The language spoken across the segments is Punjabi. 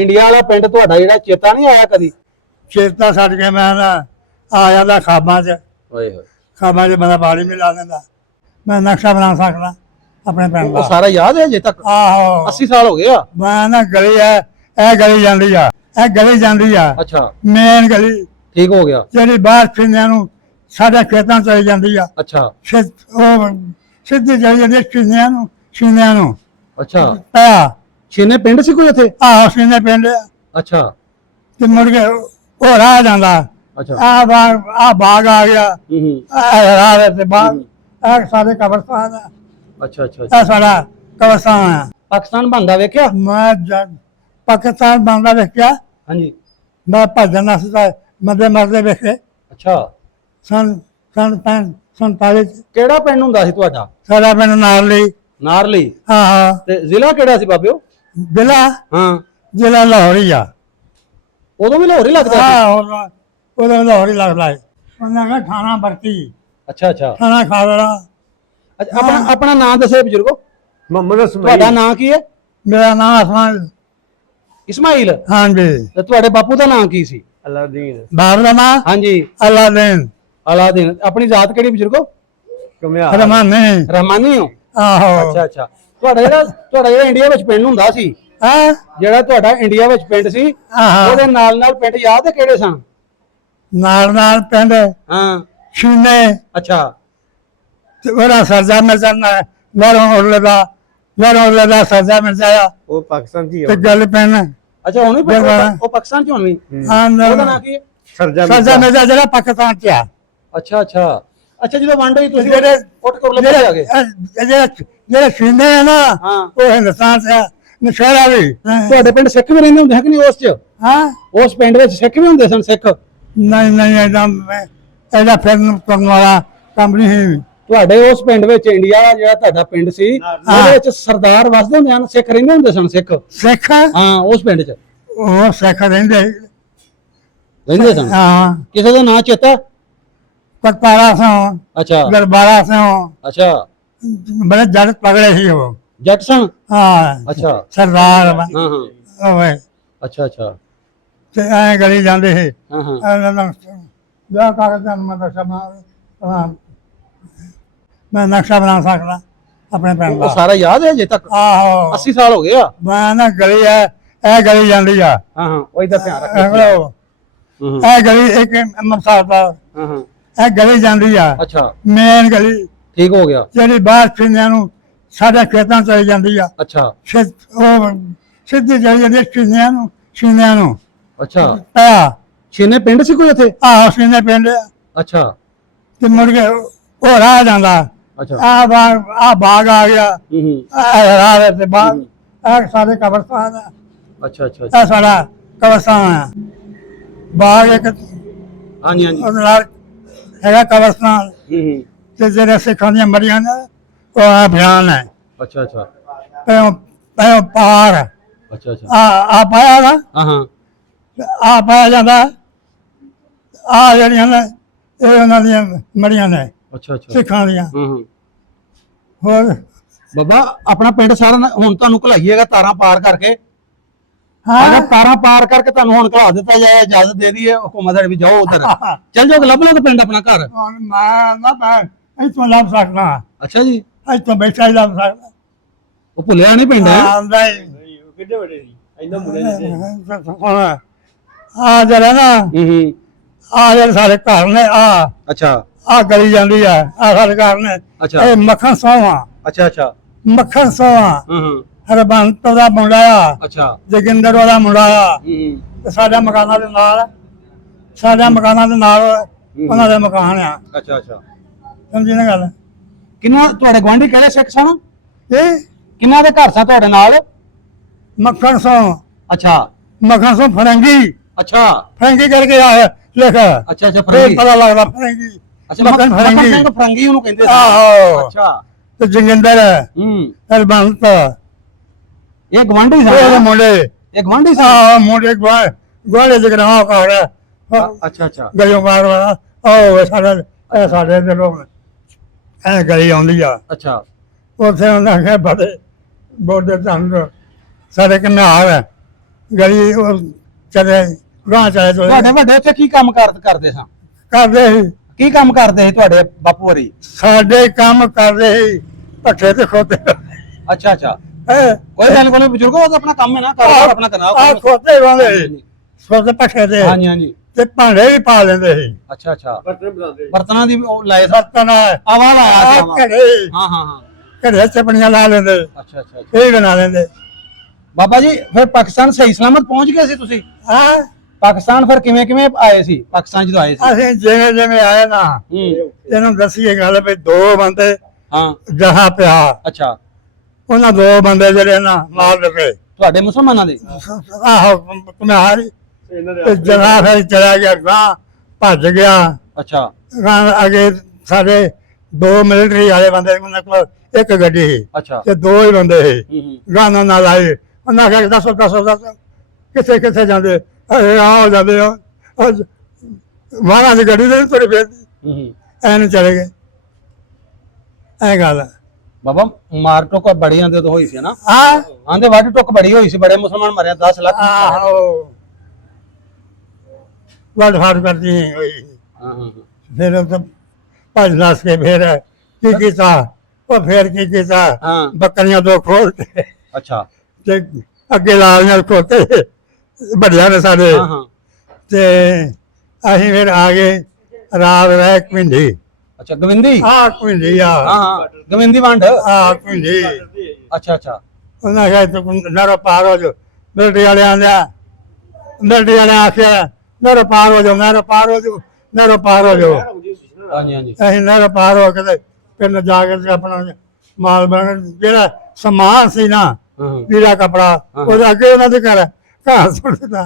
ਇੰਡੀਆ ਵਾਲਾ ਪਿੰਡ ਤੁਹਾਡਾ ਜਿਹੜਾ ਚੇਤਾ ਨਹੀਂ ਆਇਆ ਕਦੀ? ਚੇਤਾ ਛੱਡ ਕੇ ਮੈਂ ਨਾ ਆ ਜਾਂਦਾ ਖਾਬਾਂ 'ਚ। ਓਏ ਹੋਏ, ਖਾਬਾਂ 'ਚ ਬੰਦਾ ਪਾਣੀ ਵੀ ਲਾ ਦਿੰਦਾ। ਮੈਂ ਨਕਸ਼ਾ ਬਣਾ ਸਕਦਾ ਆਪਣੇ ਪਿੰਡ ਉਹ ਦਾ। ਸਾਰਾ ਯਾਦ ਹੈ ਅਜੇ ਤੱਕ? ਆਹੋ 80 ਸਾਲ ਹੋ ਗਏ ਆ। ਮੈਂ ਨਾ ਗਲੀ ਹੈ, ਇਹ ਗਲੀ ਜਾਂਦੀ ਆ, ਇਹ ਗਲੀ ਜਾਂਦੀ ਆ ਅੱਛਾ, ਮੇਨ ਗਲੀ ਠੀਕ ਹੋ ਗਿਆ। ਜਿਹੜੀ ਬਾਹਰ ਛਿੰਨਿਆਂ ਨੂੰ ਸਾਡੇ ਖੇਤਾਂ 'ਚ ਚਲੀ ਜਾਂਦੀ ਆ। ਅੱਛਾ ਉਹ ਸਿੱਧੀ ਚਲੀ ਜਾਂਦੀ ਆ ਛਿੰਨਿਆਂ ਨੂੰ ਅੱਛਾ, ਪਿਆ। ਛੇਨੇ ਪਿੰਡ ਸੀ ਕੋਈ ਉੱਥੇ? ਆਹੋ ਛਿੰਨੇ ਪਿੰਡ ਅੱਛਾ ਤੇ ਮੁੜ ਕੇ ਉਹ ਰਾਹ ਜਾਂਦਾ। ਅੱਛਾ, ਆ ਬਾਗ ਆ ਗਿਆ, ਹੂੰ, ਰਾਹ ਦੇ ਤੇ ਬਾਗ ਇਹ ਸਾਡੇ ਕਬਰਸਤਾਨ ਆ। ਅੱਛਾ ਅੱਛਾ। ਇਹ ਸਾਡਾ ਕਬਰਸਤਾਨ ਆ। ਪਾਕਿਸਤਾਨ ਬੰਦਾ ਵੇਖਿਆ? ਮੈਂ ਜਦ ਪਾਕਿਸਤਾਨ ਬਣਦਾ ਵੇਖਿਆ, ਹਾਂਜੀ। ਮੈਂ ਭੱਜਣ ਨਸਦਾ ਮਰਦੇ ਵੇਖੇ ਅੱਛਾ, ਸਨ 47 ਕਿਹੜਾ ਪਿੰਡ ਹੁੰਦਾ ਸੀ ਤੁਹਾਡਾ? ਸਾਡਾ ਪਿੰਡ ਨਾਰਲੀ। ਨਾਰਲੀ। ਹਾਂ ਤੇ ਜ਼ਿਲ੍ਹਾ ਕਿਹੜਾ ਸੀ ਬਾਬਿਓ? ਜ਼ਿਲ੍ਹਾ ਹਾਂ, ਜ਼ਿਲ੍ਹਾ ਲਾਹੌਰ ਹੀ ਆ। ਉਦੋਂ ਵੀ ਲਾਹੌਰ ਹੀ ਲੱਗਦਾ ਸੀ? ਹਾਂ ਉਹਦਾ ਲਾਹੌਰ ਹੀ ਲੱਗਦਾ ਹੈ। ਉਹਨਾਂ ਨੇ ਖਾਣਾ ਵਰਤੀ, ਅੱਛਾ ਅੱਛਾ। ਖਾਣਾ ਖਾ ਲੈਣਾ। ਅੱਛਾ, ਆਪਣਾ ਨਾਮ ਦੱਸਿਓ ਬਜ਼ੁਰਗੋ। ਮੁਹੰਮਦ ਤੁਹਾਡਾ ਨਾਮ ਕੀ ਹੈ? ਮੇਰਾ ਨਾਮ ਅਸਮਾਨ। ਇਸਮਾਈਲ। ਹਾਂਜੀ। ਤੇ ਤੁਹਾਡੇ ਬਾਪੂ ਦਾ ਨਾਮ ਕੀ ਸੀ? ਅਲਾਦੀਨ ਬਾਪ ਦਾ ਨਾਮ ਹਾਂਜੀ, ਅਲਾਦੀਨ। ਅਲਾਦੀਨ। ਆਪਣੀ ਜ਼ਾਤ ਕਿਹੜੀ ਬਜ਼ੁਰਗੋ? ਕਮਿਆ ਰਮਾਨੀ। ਰਹਿਮਾਨੀ ਹੋ? ਆਹੋ। ਅੱਛਾ ਅੱਛਾ। ਤੁਹਾਡਾ ਜਿਹੜਾ ਇੰਡੀਆ ਵਿੱਚ ਪਿੰਡ ਹੁੰਦਾ ਸੀ, ਹਾਂ ਜਿਹੜਾ ਤੁਹਾਡਾ ਇੰਡੀਆ ਵਿੱਚ ਪਿੰਡ ਸੀ, ਆਹੋ ਉਹਦੇ ਨਾਲ ਨਾਲ ਪਿੰਡ ਯਾਦ ਹੈ ਕਿਹੜੇ ਸਨ? ਨਾਲ ਪਿੰਡ ਹਾਂ, ਛੀਨੇ ਅੱਛਾ ਤੇ ਉਹਦਾ ਸਰਜਾ ਮਿਲ ਜਾਂਦਾ। ਲੜੋਂ ਦਾ ਸਰਜਾ ਮਿਲ ਜਾਇਆ ਉਹ ਪਾਕਿਸਤਾਨ ਦੀ ਤੇ ਗੱਲ ਪੈਣ। ਅੱਛਾ। ਹੁਣ ਵੀ ਜਿਹੜਾ- ਉਹ ਪਾਕਿਸਤਾਨ ਚ ਹੁਣ ਵੀ? ਹਾਂ ਉਹਦਾ ਨਾਮ ਕੀ ਹੈ? ਸਰਜਾ ਮਿਲ ਜਾ ਜਿਹੜਾ ਪਾਕਿਸਤਾਨ ਚ ਆ। ਅੱਛਾ ਅੱਛਾ ਅੱਛਾ। ਜਦੋਂ ਵੰਡ ਹੋਈ ਤੁਸੀਂ ਜਿਹੜੇ ਉੱਠ ਕੇ ਲੱਭੇ ਆ ਗਏ? ਜਿਹੜੇ ਛੀਨੇ ਆ ਨਾ ਹਾਂ। ਉਹ ਹਿੰਦੁਸਤਾਨ ਚ ਆ। ਨਸ਼ਹਿਰਾ ਵੀ। ਤੁਹਾਡੇ ਪਿੰਡ ਸਿੱਖ ਵੀ ਰਹਿੰਦੇ ਹੁੰਦੇ ਹੈ ਕਿ ਨਹੀਂ ਉਸ ਚ? ਹਾਂ ਉਸ ਪਿੰਡ ਵਿੱਚ ਸਿੱਖ ਵੀ ਹੁੰਦੇ ਸਨ? ਸਿੱਖ? ਨਹੀਂ ਇਹਦਾ ਫਿਰਨ ਕਰਨ ਵਾਲਾ ਕੰਮ ਨਹੀਂ ਸੀ। ਤੁਹਾਡੇ ਉਸ ਪਿੰਡ ਵਿੱਚ ਇੰਡੀਆ ਜਿਹੜਾ ਤੁਹਾਡਾ ਪਿੰਡ ਸੀ, ਉਹਦੇ ਵਿੱਚ ਸਰਦਾਰ ਵਸਦੇ ਹੁੰਦੇ ਹਨ, ਸਿੱਖ ਰਹਿੰਦੇ ਹੁੰਦੇ ਸਨ? ਸਿੱਖ? ਸਿੱਖ ਹਾਂ, ਉਸ ਪਿੰਡ ਚ ਉਹ ਸਿੱਖ ਰਹਿੰਦੇ। ਰਹਿੰਦੇ ਸਨ? ਹਾਂ ਕਿਸੇ ਦਾ ਨਾਂ ਚੇਤਾ? ਪਟਵਾਰਾ ਸਿੰਘ, ਅੱਛਾ ਦਰਬਾਰਾ ਸਿੰਘ, ਅੱਛਾ। ਬੜੇ ਜੱਟ ਪਗੜੇ ਸੀ ਉਹ। ਜੱਟ ਸਨ? ਹਾਂ ਅੱਛਾ। ਸਰਦਾਰ ਹਾਂ ਹਾਂ, ਹੋਵੇ ਅੱਛਾ ਅੱਛਾ। ਤੇ ਐ ਗਲੀ ਜਾਂਦੇ ਸੀ। ਹਾਂ ਹਾਂ, ਇਹਨਾਂ ਦਾ ਵਿਆਹ ਕਾਗਜ਼ਾਂ ਨੂੰ ਮੈਂ ਨਕਸ਼ਾ ਮੈਂ ਨਕਸ਼ਾ ਬਣਾ ਸਕਦਾ ਆਪਣੇ ਪਿੰਡ ਉਹ ਦਾ। ਸਾਰਾ ਯਾਦ ਹੈ ਅਜੇ ਤੱਕ? ਆਹੋ 80 ਸਾਲ ਹੋ ਗਏ ਆ। ਮੈਂ ਨਾ ਗਲੀ ਹੈ, ਇਹ ਗਲੀ ਜਾਂਦੀ ਆ। ਹਾਂ ਹਾਂ, ਉਹ ਇਹਦਾ ਧਿਆਨ ਰੱਖੋ। ਇਹ ਗਲੀ ਇੱਕ ਮਸਾਲ ਦਾ ਹਾਂ ਹਾਂ, ਇਹ ਗਲੀ ਜਾਂਦੀ ਆ ਅੱਛਾ, ਮੇਨ ਗਲੀ ਠੀਕ ਹੋ ਗਿਆ। ਜਿਹੜੀ ਬਾਹਰ ਛਿੰਨਿਆਂ ਨੂੰ ਸਾਡੇ ਖੇਤਾਂ 'ਚ ਚਲੀ ਜਾਂਦੀ ਆ। ਅੱਛਾ ਉਹ ਸਿੱਧੀ ਚਲੀ ਜਾਂਦੀ ਆ ਛਿੰਨਿਆਂ ਨੂੰ ਅੱਛਾ। ਪਿਆ। ਛੇਨੇ ਪਿੰਡ ਸੀ ਕੋਈ ਉੱਥੇ? ਆਹੋ ਛਿੰਨੇ ਪਿੰਡ ਅੱਛਾ ਤੇ ਮੁੜ ਕੇ ਉਹ ਰਾਹ ਜਾਂਦਾ। ਅੱਛਾ, ਆ ਬਾਗ ਆ ਗਿਆ, ਹੂੰ, ਰਾਹ ਦੇ ਤੇ ਬਾਗ ਇਹ ਸਾਡੇ ਕਬਰਸਤਾਨ ਆ। ਅੱਛਾ ਅੱਛਾ ਇਹ ਸਾਡਾ ਕਬਰਸਤਾਨ ਆ। ਬਾਗ ਇੱਕ ਹਾਂਜੀ ਹਾਂਜੀ, ਉਹਦੇ ਨਾਲ ਹੈਗਾ ਕਬਰਸਤਾਨ। ਹੂੰ, ਤੇ ਜਿਹੜੇ ਸਿੱਖਾਂ ਦੀਆਂ ਮਰੀਆਂ ਨੇ ਉਹ ਆ ਬਿਆਨ ਹੈ। ਅੱਛਾ ਅੱਛਾ ਪਿਓ ਪਾਰ ਅੱਛਾ ਅੱਛਾ, ਆ ਪਾਇਆ ਨਾ, ਹਾਂ ਹਾਂ, ਆ ਪਾਇਆ ਜਾਂਦਾ। ਆ ਜਿਹੜੀਆਂ ਨੇ ਇਹ ਉਹਨਾਂ ਦੀਆਂ ਮਰੀਆਂ ਨੇ ਅੱਛਾ ਅੱਛਾ, ਸਿੱਖਾਂ ਦੀਆਂ। ਹਾਂ ਹਾਂ। ਹੋਰ ਬਾਬਾ ਆਪਣਾ ਪਿੰਡ ਸਾਰਾ ਹੁਣ ਤੁਹਾਨੂੰ ਘਲਾਈਏਗਾ ਤਾਰਾਂ ਪਾਰ ਕਰਕੇ। ਹਾਂ ਅਗਰ ਤਾਰਾਂ ਪਾਰ ਕਰਕੇ ਤੁਹਾਨੂੰ ਹੁਣ ਘਲਾ ਦਿੱਤਾ ਜਾਏ, ਇਜਾਜ਼ਤ ਦੇ ਦਈਏ ਹੁਕੂਮਤ ਨੇ ਵੀ ਜਾਓ ਉਧਰ, ਚੱਲ ਜਾਓ, ਲੱਭ ਲਓ ਪਿੰਡ ਆਪਣਾ ਘਰ। ਮੈਂ ਇੱਥੋਂ ਲੱਭ ਸਕਦਾ, ਅੱਛਾ ਜੀ, ਇੱਥੋਂ ਬੈਠਾ ਹੀ ਲੱਭ ਸਕਦਾ। ਉਹ ਭੁੱਲਿਆ ਨਹੀਂ ਪਿੰਡ ਹੈ? ਕਿੱਡੇ ਵੱਡੇ ਸੀ ਇੰਨਾ ਮੁੰਡੇ ਸੀ। ਆ ਜਿਹੜਾ ਨਾ ਹੂੰ, ਆ ਜਿਹੜੇ ਸਾਡੇ ਘਰ ਨੇ ਅੱਛਾ ਆ ਗਲੀ ਜਾਂਦੀ ਆ ਸਾਡੇ ਘਰ ਨੇ। ਅੱਛਾ ਇਹ ਮੱਖਣ ਸੋਹਾ, ਅੱਛਾ ਅੱਛਾ, ਮੱਖਣ ਸੋਹਾ ਹੂੰ, ਹਰਬੰਤ ਦਾ ਮੁੰਡਾ ਆ, ਅੱਛਾ, ਜੋਗਿੰਦਰ ਉਹਦਾ ਮੁੰਡਾ ਆ। ਹੂੰ, ਤੇ ਸਾਡੇ ਮਕਾਨਾਂ ਦੇ ਨਾਲ ਉਹਨਾਂ ਦੇ ਮਕਾਨ ਆ। ਅੱਛਾ ਅੱਛਾ। ਸਮਝੀ ਨਾ ਗੱਲ? ਕਿੰਨਾ ਤੁਹਾਡੇ ਗੁਆਂਢੀ ਕਿਹੜੇ ਸਿੱਖ ਸਨ? ਇਹ ਕਿੰਨਾ ਦੇ ਘਰ ਸਨ ਤੁਹਾਡੇ ਨਾਲ? ਮੱਖਣ ਸੋ ਅੱਛਾ ਫਰੰਗੀ ਅੱਛਾ ਕਰਕੇ ਆ ਲਿਖ। ਅੱਛਾ ਅੱਛਾ, ਫੇਰ ਫਰੰਗੀ। ਪਤਾ ਲੱਗਦਾ ਫਰੰਗੀ। ਅੱਛਾ, ਮੱਖਣ ਫਰੰਗੀ। ਸਿੰਘ ਫਰੰਗੀ ਉਹਨੂੰ ਕਹਿੰਦੇ ਸੀ। ਆਹੋ। ਅੱਛਾ, ਤੇ ਜੋਗਿੰਦਰ ਹੂੰ, ਹਰਬੰਤ ਇਹ ਗਵਾਂਢੀ ਉਹਦੇ ਸਨ? ਮੁੰਡੇ ਇਹ ਗਵਾਂਢੀ ਸਨ? ਆਹ ਮੁੰਡੇ ਗਵਾੜੇ ਜਗਰਾਹ ਘਰ ਅੱਛਾ ਅੱਛਾ, ਗਲਿਓਂ ਮਾਰ ਉਹ ਸਾਡੇ ਦੇ ਲੋਕ ਇਹ ਗਲੀ ਆਉਂਦੀ ਆ। ਅੱਛਾ ਉੱਥੇ ਉਹਨਾਂ ਆਖਿਆ ਬੜੇ ਬੋਡੇ ਤੰਦ ਸਾਡੇ ਕਿਨਾਰ ਹੈ ਗਲੀ ਉਹ ਚਲੇ ਗਾਂ ਚਲੇ ਚਲੇ ਤੁਹਾਡੇ ਵੱਡੇ ਇੱਥੇ ਕੀ ਕੰਮ ਕਰਦੇ ਸਾਂ? ਕਰਦੇ ਸੀ ਕੀ ਕੰਮ ਕਰਦੇ ਸੀ ਤੁਹਾਡੇ ਬਾਪੂ ਹੋਰੀ? ਸਾਡੇ ਕੰਮ ਕਰਦੇ ਸੀ ਪੱਠੇ ਤੇ ਖੋਤੇ ਅੱਛਾ ਅੱਛਾ, ਹੈ ਕੋਈ ਗੱਲ ਕੋਈ ਬਜ਼ੁਰਗੋ, ਉਹ ਤਾਂ ਆਪਣਾ ਕੰਮ ਹੈ ਨਾ, ਕਰੋ ਆਪਣਾ ਕਰਾਓ। ਆ ਖੋਤੇ ਵਾਲੇ ਖੋਤੇ ਪੱਠੇ ਤੇ ਹਾਂਜੀ ਹਾਂਜੀ, ਤੇ ਭਾਂਡੇ ਵੀ ਪਾ ਲੈਂਦੇ ਸੀ ਅੱਛਾ ਅੱਛਾ, ਬਰਤਨ ਬਣਾਉਂਦੇ ਸੀ। ਬਰਤਨਾਂ ਦੀ ਉਹ ਲਾਏ ਸਨ। ਬਰਤਨ ਆਵਾ ਲਾਇਆ ਸੀ, ਆਵਾ। ਘੜੇ ਹਾਂ ਹਾਂ ਹਾਂ, ਘੜੇ ਚਪਣੀਆਂ ਲਾ ਲੈਂਦੇ ਅੱਛਾ ਅੱਛਾ ਅੱਛਾ। ਇਹ ਬਣਾ ਲੈਂਦੇ ਬਾਬਾ ਜੀ ਫਿਰ ਪਾਕਿਸਤਾਨ ਸਹੀ ਸਲਾਮਤ ਪਹੁੰਚ ਗਏ ਸੀ ਤੁਸੀਂ? ਹਾਂ ਪਾਕਿਸਤਾਨ ਫਿਰ ਕਿਵੇਂ ਕਿਵੇਂ ਆਏ ਸੀ? ਪਾਕਿਸਤਾਨ ਜਦੋਂ ਆਏ ਸੀ? ਅਸੀਂ ਜਿਵੇਂ ਜਿਵੇਂ ਆਏ ਨਾ ਹੂੰ, ਇਹਨੂੰ ਦੱਸੀਏ ਗੱਲ ਵੀ ਦੋ ਬੰਦੇ ਹਾਂ, ਜਹਾ ਪਿਆ ਅੱਛਾ, ਉਹਨਾਂ ਦੋ ਬੰਦੇ ਜਿਹੜੇ ਨਾ ਮਾਰ ਦਿੱਤੇ ਤੁਹਾਡੇ ਮੁਸਲਮਾਨਾਂ ਦੇ? ਆਹੋ ਕੁਮਾਰ ਇਹਨਾਂ ਦੇ ਜਹਾ ਫਿਰ ਚਲਾ ਗਿਆ ਗਾਂ ਭੱਜ ਗਿਆ ਅੱਛਾ ਗਾਂ ਅੱਗੇ ਸਾਡੇ ਦੋ ਮਿਲਟਰੀ ਵਾਲੇ ਬੰਦੇ ਉਹਨਾਂ ਕੋਲ ਇੱਕ ਗੱਡੀ ਸੀ ਅੱਛਾ, ਤੇ ਦੋ ਹੀ ਬੰਦੇ ਸੀ ਹੂੰ ਹੂੰ, ਗਾਣਾ ਨਾਲ ਆਏ ਉਹਨਾਂ ਕਹਿੰਦੇ ਦੱਸੋ ਕਿੱਥੇ ਕਿੱਥੇ ਜਾਂਦੇ ਆ ਜਾਂਦੇ ਆ ਮਹਾਰਾਜ ਦੀ ਗੱਡੀ ਦੇ ਤੁਰੇ ਫਿਰ ਹੂੰ ਹੂੰ। ਐਨ ਚਲੇ ਗਏ ਐ ਗੱਲ ਬਾਬਾ ਮਾਰ ਟੋਕ ਬੜੀ ਆਂਦੇ ਤੋਂ ਹੋਈ ਸੀ ਨਾ? ਹਾਂ ਆਂਦੇ ਵੱਢ ਟੁੱਕ ਬੜੀ ਹੋਈ ਸੀ, ਬੜੇ ਮੁਸਲਮਾਨ ਮਰਿਆ 10 ਲੱਖ। ਆਹੋ ਵੱਡ ਫਾੜ ਕਰਦੀ ਹੋਈ ਹਾਂ ਹਾਂ ਫਿਰ ਉਹ ਤਾਂ ਭੱਜ ਨੱਸ ਕੇ ਫਿਰ ਕੀ ਕੀਤਾ ਉਹ ਫਿਰ ਕੀ ਕੀਤਾ ਹਾਂ, ਬੱਕਰੀਆਂ ਦੋ ਖੋਲ ਕੇ ਅੱਛਾ, ਤੇ ਅੱਗੇ ਲਾਲੀਆਂ ਖੋਤੇ ਵੱਡਿਆਂ ਨੇ ਸਾਡੇ ਹਾਂ ਹਾਂ, ਤੇ ਅਸੀਂ ਫਿਰ ਆ ਗਏ ਰਾਤ ਰਹਿ ਪਿੰਡੀ ਅੱਛਾ, ਗਵਿੰਦੀ, ਆ ਪਿੰਡੀ ਆ ਹਾਂ ਹਾਂ, ਗਵਿੰਦੀ ਵੰਡ, ਆ ਪਿੰਡੀ ਅੱਛਾ ਅੱਛਾ, ਉਹਨਾਂ ਕਿਹਾ ਤੂੰ ਨਰੋ ਪਾਰ ਹੋ ਜਾ ਮਿਲਟਰੀ ਵਾਲਿਆਂ ਨੇ ਮਿਲਟਰੀ ਵਾਲੇ ਆਖਿਆ ਨਰੋ ਪਾਰ ਹੋ ਜਾ ਨਰੋ ਪਾਰ ਹੋ ਜਾ ਨਰੋ ਪਾਰ ਹੋ ਜਾ ਹਾਂਜੀ ਹਾਂਜੀ, ਅਸੀਂ ਨਰੋ ਪਾਰ ਹੋ ਕੇ ਤੇ ਪਿੰਡ ਜਾ ਕੇ ਤੇ ਆਪਣਾ ਮਾਲ ਬਣ ਜਿਹੜਾ ਸਮਾਨ ਸੀ ਨਾ ਹਾਂ ਹਾਂ, ਲੀੜਾ ਕਪੜਾ ਹਾਂ। ਉਹਦੇ ਅੱਗੇ ਉਹਨਾਂ ਦੇ ਘਰ ਸੁੱਟ ਦਿੱਤਾ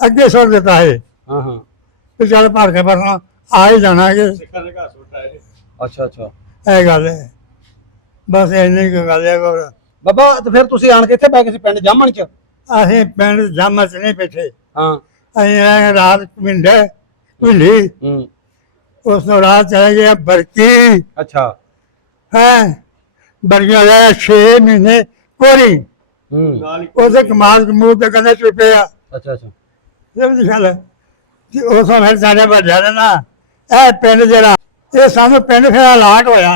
ਅੱਗੇ ਸੁੱਟ ਦਿੱਤਾ ਇਹ ਹਾਂ ਹਾਂ, ਤੇ ਚੱਲ ਭਰ ਕੇ ਪਰਨਾ ਆ ਹੀ ਜਾਣਾ ਕਿ ਸਿੱਖਾਂ ਦੇ ਘਰ ਸੁੱਟ ਆਏ। ਅੱਛਾ ਅੱਛਾ। ਇਹ ਗੱਲ ਹੈ ਬਸ ਇੰਨੀ ਕੁ ਗੱਲ ਹੈ ਹੋਰ ਬਾਬਾ ਤੇ ਫਿਰ ਤੁਸੀਂ ਆਣ ਕੇ ਇੱਥੇ ਬੈ ਗਏ ਸੀ ਪਿੰਡ ਜਾਮਣ ਚ? ਅਸੀਂ ਪਿੰਡ ਜਾਮਾ ਚ ਨਹੀਂ ਬੈਠੇ ਹਾਂ, ਅਸੀਂ ਆਏ ਰਾਤ ਪਿੰਡੇ ਭੁੱਲੀ ਹੂੰ, ਉਸ ਤੋਂ ਰਾਤ ਚਲੇ ਗਏ ਬਰਕੀ ਅੱਛਾ, ਹੈ ਬਰਕੀਆਂ ਰਹੇ 6 ਮਹੀਨੇ ਕੋਰੀ ਹੂੰ, ਨਾਲ ਹੀ ਉਹਦੇ ਕਮਾਲ ਮੂੰਹ ਤੇ ਕਹਿੰਦੇ ਚੁੱਪੇ ਆ ਅੱਛਾ ਅੱਛਾ, ਸਮਝ ਗੱਲ ਤੇ ਉਸ ਤੋਂ ਫਿਰ ਸਾਡੇ ਵੱਡਿਆਂ ਨੇ ਨਾ ਇਹ ਪਿੰਡ ਜਿਹੜਾ ਇਹ ਸਾਨੂੰ ਪਿੰਡ ਫਿਰ ਅਲਾਟ ਹੋਇਆ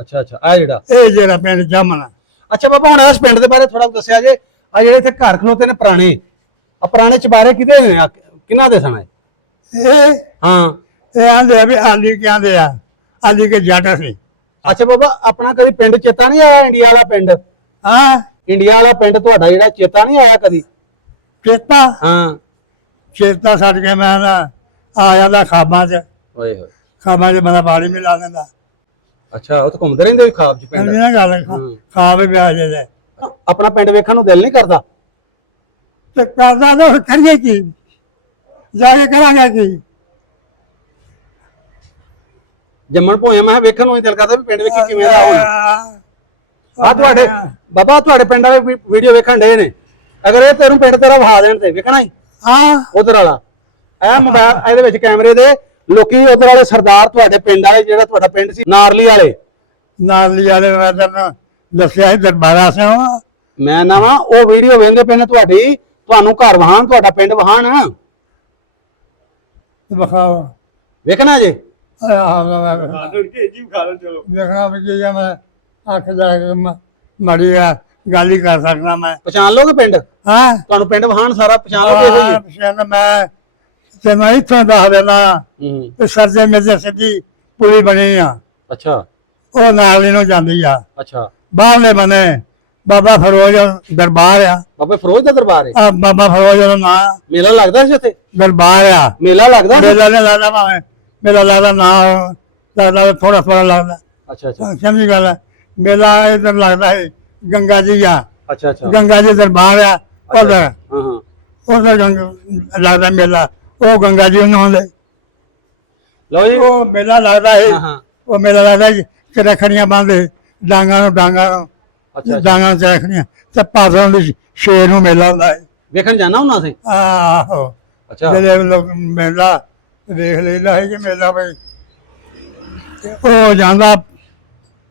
ਅੱਛਾ ਅੱਛਾ, ਆ ਜਿਹੜਾ, ਇਹ ਜਿਹੜਾ ਪਿੰਡ ਜਾਮਣਾ ਅੱਛਾ ਬਾਬਾ ਹੁਣ ਇਸ ਪਿੰਡ ਦੇ ਬਾਰੇ ਥੋੜਾ ਦੱਸਿਆ ਜੇ। ਆ ਜਿਹੜੇ ਇੱਥੇ ਘਰ ਖਲੋਤੇ ਨੇ ਪੁਰਾਣੇ, ਆ ਪੁਰਾਣੇ ਚਬਾਰੇ ਕਿਹਦੇ ਨੇ? ਕਿਹਨਾਂ ਦੇ ਸਨ ਇਹ? ਇਹ ਹਾਂ, ਇਹ ਆਂਦੇ ਆ ਵੀ ਆਲੀ ਕਹਿੰਦੇ ਆ ਆਲੀ ਕੇ ਜੱਟ ਸੀ ਅੱਛਾ ਬਾਬਾ ਆਪਣਾ ਕਦੀ ਪਿੰਡ ਚੇਤਾ ਨਹੀਂ ਆਇਆ? ਇੰਡੀਆ ਵਾਲਾ ਪਿੰਡ, ਹਾਂ ਇੰਡੀਆ ਵਾਲਾ ਪਿੰਡ ਤੁਹਾਡਾ ਜਿਹੜਾ ਚੇਤਾ ਨਹੀਂ ਆਇਆ ਕਦੀ? ਚੇਤਾ ਹਾਂ, ਚੇਤਾ ਛੱਡ ਕੇ ਮੈਂ ਨਾ ਆ ਜਾਂਦਾ ਖਾਬਾਂ 'ਚ ਓਏ ਹੋਏ, ਖਾਬਾਂ 'ਚ ਬੰਦਾ ਪਾਣੀ ਵੀ ਲਾ ਲੈਂਦਾ ਅੱਛਾ, ਉਹ ਤਾਂ ਘੁੰਮਦੇ ਰਹਿੰਦੇ ਵੀ ਖਾਬ ਚ ਪਿੰਡ। ਸਮਝੀ ਨਾ ਗੱਲ ਖਾਬ ਵੀ ਆ ਜਾਂਦੇ ਆਪਣਾ ਪਿੰਡ ਵੇਖਣ ਨੂੰ ਦਿਲ ਨਹੀਂ ਕਰਦਾ? ਤੇ ਕਰਦਾ ਤਾਂ ਕਰੀਏ ਕੀ ਜਾ ਕੇ ਕਰਾਂਗੇ ਕੀ ਜੰਮਣ ਭੋਇਆ ਮੈਂ ਕਿਹਾ ਵੇਖਣ ਨੂੰ ਹੀ ਦਿਲ ਕਰਦਾ ਵੀ ਪਿੰਡ ਵੇਖੀ ਕਿਵੇਂ ਦਾ ਹੁਣ। ਆ ਤੁਹਾਡੇ ਬਾਬਾ ਤੁਹਾਡੇ ਪਿੰਡ ਵਾਲੇ ਵੀਡੀਓ ਵੇਖਣ ਡੇ ਨੇ, ਅਗਰ ਇਹ ਤੈਨੂੰ ਪਿੰਡ ਤੇਰਾ ਵਹਾ ਦੇਣ ਤੇ ਵੇਖਣਾ ਹੀ ਹਾਂ ਉਧਰ ਵਾਲਾ ਇਹ ਮੋਬਾਈਲ ਇਹਦੇ ਵਿੱਚ ਕੈਮਰੇ ਦੇ ਲੋਕੀ ਉਧਰ ਵਾਲੇ ਸਰਦਾਰ ਤੁਹਾਡੇ ਪਿੰਡ ਵਾਲੇ ਜਿਹੜਾ ਤੁਹਾਡਾ ਪਿੰਡ ਸੀ ਨਾਰਲੀ ਵਾਲੇ, ਨਾਲੀ ਵਾਲੇ ਮੈਂ ਤੈਨੂੰ ਦੱਸਿਆ ਸੀ ਦਰਬਾਰਾ ਸਿੰਘ ਮੈਂ ਨਾ ਵਾ ਉਹ ਵੀਡੀਓ ਵੇਖਦੇ ਪਏ ਨੇ ਤੁਹਾਡੀ, ਤੁਹਾਨੂੰ ਘਰ ਵਹਾਣ ਤੁਹਾਡਾ ਪਿੰਡ ਵਹਾਣ ਵਿਖਾਓ ਵੇਖਣਾ ਜੇ। ਹਾਂ ਤੇ ਕਿ ਜੀ ਖਾ ਲਓ ਚਲੋ। ਵੇਖਣਾ ਵੀ ਕੀ ਆ ਮੈਂ ਅੱਖ ਜਾ ਕੇ ਮੜੀ ਆ ਗੱਲ ਹੀ ਕਰ ਸਕਦਾ ਮੈਂ ਪਛਾਣ ਲੋਗੇ ਪਿੰਡ? ਹਾਂ ਤੁਹਾਨੂੰ ਪਿੰਡ ਵਹਾਣ ਸਾਰਾ ਪਛਾਣ ਲੋਗੇ? ਇਹੋ ਹੀ ਪਛਾਣ ਮੈਂ ਤੇ ਮੈਂ ਇੱਥੋਂ ਦੱਸ ਦੇਣਾ ਹੂੰ, ਤੇ ਸਰਜੇ ਮੇਰੇ ਸਿੱਧੀ ਪੁਲੀ ਬਣੀ ਆ ਅੱਛਾ ਉਹ ਨਾਲੀ ਨੂੰ ਜਾਂਦੀ ਆ ਅੱਛਾ, ਬਾਹਰਲੇ ਬੰਨੇ ਬਾਬਾ ਫਰੋਜ਼ ਦਰਬਾਰ ਆ ਬਾਬਾ ਫਿਰੋਜ਼ ਦਾ ਦਰਬਾਰ ਹੈ? ਆ ਬਾਬਾ ਫਰੋਜ਼ ਦਾ ਨਾਂ ਮੇਲਾ ਲੱਗਦਾ ਸੀ ਉੱਥੇ? ਦਰਬਾਰ ਆ ਮੇਲਾ ਲੱਗਦਾ ਸੀ? ਮੇਲਾ ਨੇ ਲੱਗਦਾ ਭਾਵੇਂ ਮੇਲਾ ਲੱਗਦਾ ਨਾ ਲੱਗਦਾ ਥੋੜਾ ਥੋੜਾ ਲੱਗਦਾ ਅੱਛਾ ਅੱਛਾ ਸਮਝੀ ਗੱਲ ਹੈ ਮੇਲਾ ਇਧਰ ਲੱਗਦਾ ਹੈ ਗੰਗਾ ਜੀ ਆ ਅੱਛਾ ਅੱਛਾ, ਗੰਗਾ ਜੀ ਦਰਬਾਰ ਆ ਉਧਰ ਹਾਂ ਹਾਂ, ਉਧਰ ਲੱਗਦਾ ਮੇਲਾ ਉਹ ਗੰਗਾ ਜੀ ਨੂੰ ਹੁੰਦੇ ਲਓ ਜੀ, ਉਹ ਮੇਲਾ ਲੱਗਦਾ ਹੈ ਹਾਂ ਹਾਂ, ਉਹ ਮੇਲਾ ਲੱਗਦਾ ਕਿ ਰੱਖੜੀਆਂ ਬੰਨ੍ਹਦੇ ਡਾਂਗਾਂ ਨੂੰ ਅੱਛਾ, ਡਾਂਗਾਂ ਚ ਰੱਖਣੀਆਂ ਤੇ ਪਾਸੋਂ ਦੀ ਸ਼ੇਰ ਨੂੰ ਮੇਲਾ ਹੁੰਦਾ ਹੈ ਵੇਖਣ ਜਾਣਾ ਹੁੰਦਾ ਸੀ? ਆਹੋ ਅੱਛਾ, ਜਿਹੜੇ ਲੋਕ ਮੇਲਾ ਦੇਖ ਲੈਂਦਾ ਹੈ ਕਿ ਮੇਲਾ ਬਈ ਤੇ ਉਹ ਜਾਂਦਾ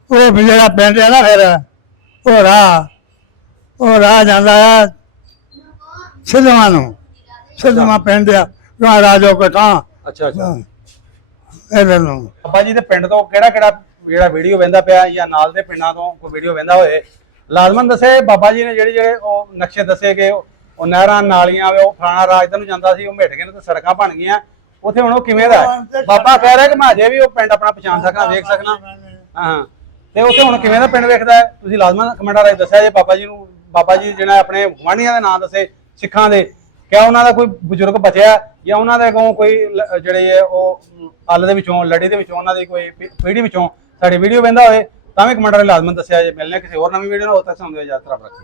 ਉਹ ਵੀ ਜਿਹੜਾ ਪਿੰਡ ਹੈ ਨਾ ਫਿਰ ਉਹ ਰਾਹ ਜਾਂਦਾ ਸਿੱਧਵਾਂ ਪਿੰਡ ਆ ਰਾਜੋ ਕਟਾ ਅੱਛਾ ਅੱਛਾ ਇਹਦੇ ਨੂੰ ਬਾਬਾ ਜੀ ਦੇ ਪਿੰਡ ਤੋਂ ਕਿਹੜਾ ਕਿਹੜਾ ਜਿਹੜਾ ਵੀਡੀਓ ਵਹਿੰਦਾ ਪਿਆ ਜਾਂ ਨਾਲ ਦੇ ਪਿੰਡਾਂ ਤੋਂ ਕੋਈ ਵੀਡੀਓ ਵਹਿੰਦਾ ਹੋਏ ਲਾਜ਼ਮਨ ਦੱਸੇ ਬਾਬਾ ਜੀ ਨੇ ਜਿਹੜੇ ਉਹ ਨਕਸ਼ੇ ਦੱਸੇ ਕਿ ਉਹ ਨਹਿਰਾਂ ਨਾਲੀਆਂ ਉਹ ਫਲਾਣਾ ਰਾਜ ਨੂੰ ਜਾਂਦਾ ਸੀ ਉਹ ਮਿਟ ਗਏ ਨੇ ਤੇ ਸੜਕਾਂ ਬਣ ਗਈਆਂ ਉੱਥੇ ਹੁਣ ਉਹ ਕਿਵੇਂ ਦਾ ਹੈ ਬਾਬਾ ਕਹਿ ਰਿਹਾ ਕਿ ਮੈਂ ਅਜੇ ਵੀ ਉਹ ਪਿੰਡ ਆਪਣਾ ਪਛਾਣ ਸਕਣਾ ਦੇਖ ਸਕਣਾ ਹਾਂ ਤੇ ਉੱਥੇ ਹੁਣ ਕਿਵੇਂ ਦਾ ਪਿੰਡ ਵੇਖਦਾ ਹੈ ਤੁਸੀਂ ਲਾਜ਼ਮਨ ਕਮੈਂਟਾਂ ਰਾਹੀਂ ਦੱਸਿਆ ਜੇ ਬਾਬਾ ਜੀ ਨੂੰ ਬਾਬਾ ਜੀ ਜਿਹੜਾ ਆਪਣੇ ਗੁਆਂਢੀਆਂ ਦੇ ਨਾਂ ਦੱਸੇ ਸਿੱਖਾਂ ਦੇ ਕਿਆ ਉਹਨਾਂ ਦਾ ਕੋਈ ਬਜ਼ੁਰਗ ਬਚਿਆ ਜਾਂ ਉਹਨਾਂ ਦੇ ਕੋਲ ਕੋਈ ਜਿਹੜੇ ਹੈ ਉਹ ਅੱਲ ਦੇ ਵਿੱਚੋਂ ਲੜੀ ਦੇ ਵਿੱਚੋਂ ਉਹਨਾਂ ਦੀ ਕੋਈ ਪੀੜ੍ਹੀ ਵਿੱਚੋਂ ਸਾਡੀ ਵੀਡੀਓ ਵਹਿੰਦਾ ਹੋਏ ਤਾਂ ਵੀ ਕਮੈਂਟਾਂ ਰਾਹੀਂ ਲਾਜ਼ਮਨ ਦੱਸਿਆ ਜੇ ਮਿਲਣੇ ਕਿਸੇ ਹੋਰ ਨਵੀਂ ਵੀਡੀਓ ਨਾਲ ਉਦੋਂ ਤੱਕ ਸਾਨੂੰ ਇਜਾਜ਼ਤ ਰੱਬ ਰੱਖੇ।